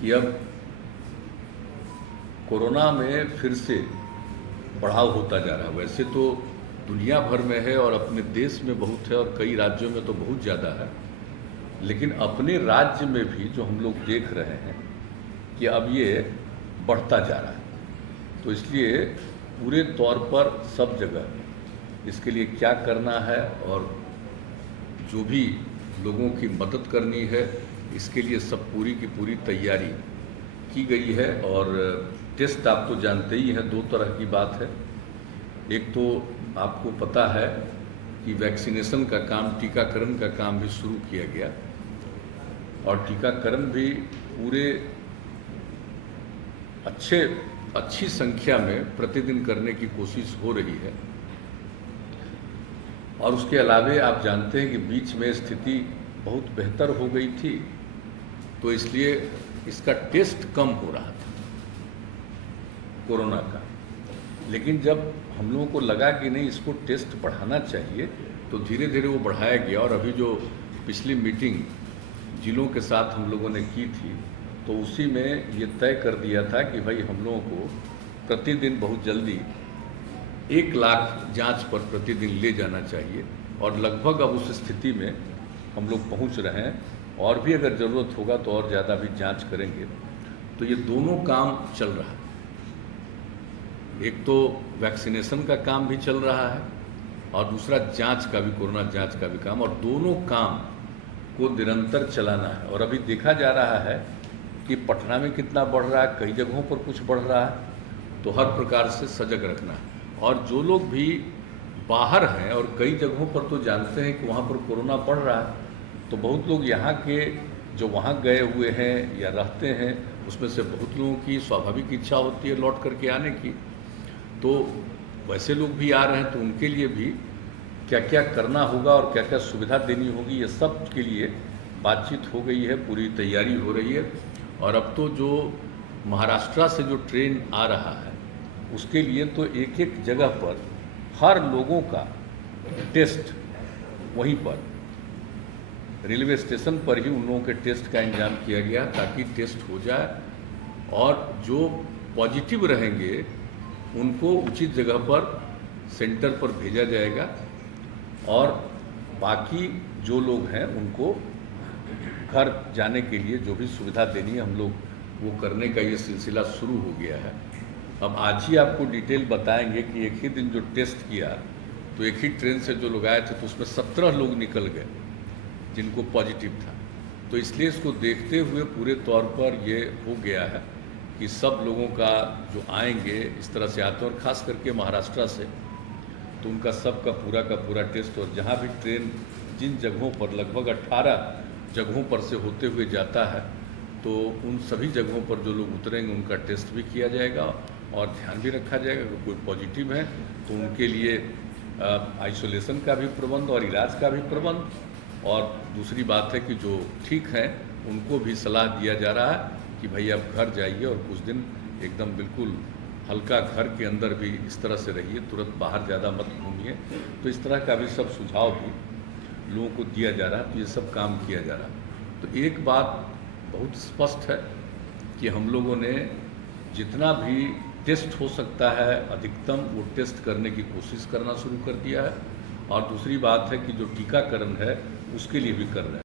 कि अब कोरोना में फिर से बढ़ाव होता जा रहा है। वैसे तो दुनिया भर में है और अपने देश में बहुत है और कई राज्यों में तो बहुत ज़्यादा है, लेकिन अपने राज्य में भी जो हम लोग देख रहे हैं कि अब ये बढ़ता जा रहा है। तो इसलिए पूरे तौर पर सब जगह इसके लिए क्या करना है और जो भी लोगों की मदद करनी है, इसके लिए सब पूरी की पूरी तैयारी की गई है। और टेस्ट आप तो जानते ही हैं, दो तरह की बात है। एक तो आपको पता है कि वैक्सीनेशन का काम, टीकाकरण का काम भी शुरू किया गया और टीकाकरण भी पूरे अच्छी संख्या में प्रतिदिन करने की कोशिश हो रही है। और उसके अलावे आप जानते हैं कि बीच में स्थिति बहुत बेहतर हो गई थी, तो इसलिए इसका टेस्ट कम हो रहा था कोरोना का। लेकिन जब हम लोगों को लगा कि नहीं, इसको टेस्ट बढ़ाना चाहिए, तो धीरे धीरे वो बढ़ाया गया। और अभी जो पिछली मीटिंग जिलों के साथ हम लोगों ने की थी, तो उसी में ये तय कर दिया था कि भाई हम लोगों को प्रतिदिन बहुत जल्दी 1 लाख जांच पर प्रतिदिन ले जाना चाहिए। और लगभग अब उस स्थिति में हम लोग पहुंच रहे हैं, और भी अगर ज़रूरत होगा तो और ज़्यादा भी जांच करेंगे। तो ये दोनों काम चल रहा है। एक तो वैक्सीनेशन का काम भी चल रहा है और दूसरा जांच का भी, कोरोना जांच का भी काम, और दोनों काम को निरंतर चलाना है। और अभी देखा जा रहा है कि पटना में कितना बढ़ रहा है, कई जगहों पर कुछ बढ़ रहा है, तो हर प्रकार से सजग रखना है। और जो लोग भी बाहर हैं और कई जगहों पर तो जानते हैं कि वहाँ पर कोरोना बढ़ रहा है, तो बहुत लोग यहाँ के जो वहाँ गए हुए हैं या रहते हैं, उसमें से बहुत लोगों की स्वाभाविक इच्छा होती है लौट करके आने की। तो वैसे लोग भी आ रहे हैं, तो उनके लिए भी क्या क्या करना होगा और क्या क्या सुविधा देनी होगी, ये सब के लिए बातचीत हो गई है, पूरी तैयारी हो रही है। और अब तो जो महाराष्ट्र से जो ट्रेन आ रहा है, उसके लिए तो एक एक जगह पर हर लोगों का टेस्ट वहीं पर रेलवे स्टेशन पर ही उन लोगों के टेस्ट का इंतजाम किया गया, ताकि टेस्ट हो जाए और जो पॉजिटिव रहेंगे उनको उचित जगह पर, सेंटर पर भेजा जाएगा। और बाकी जो लोग हैं उनको घर जाने के लिए जो भी सुविधा देनी है, हम लोग वो करने का ये सिलसिला शुरू हो गया है। अब आज ही आपको डिटेल बताएंगे कि एक ही दिन जो टेस्ट किया, तो एक ही ट्रेन से जो लोग आए थे, तो उसमें 17 लोग निकल गए जिनको पॉजिटिव था। तो इसलिए इसको देखते हुए पूरे तौर पर ये हो गया है कि सब लोगों का जो आएंगे इस तरह से आते हैं, और ख़ास करके महाराष्ट्र से, तो उनका सब का पूरा टेस्ट। और जहाँ भी ट्रेन जिन जगहों पर, लगभग 18 जगहों पर से होते हुए जाता है, तो उन सभी जगहों पर जो लोग उतरेंगे उनका टेस्ट भी किया जाएगा और ध्यान भी रखा जाएगा कि कोई पॉजिटिव है तो उनके लिए आइसोलेशन का भी प्रबंध और इलाज का भी प्रबंध। और दूसरी बात है कि जो ठीक हैं उनको भी सलाह दिया जा रहा है कि भाई आप घर जाइए और कुछ दिन एकदम बिल्कुल हल्का घर के अंदर भी इस तरह से रहिए, तुरंत बाहर ज़्यादा मत घूमिए। तो इस तरह का भी सब सुझाव भी लोगों को दिया जा रहा है, तो ये सब काम किया जा रहा है। तो एक बात बहुत स्पष्ट है कि हम लोगों ने जितना भी टेस्ट हो सकता है अधिकतम, वो टेस्ट करने की कोशिश करना शुरू कर दिया है। और दूसरी बात है कि जो टीकाकरण है उसके लिए भी कर रहे हैं।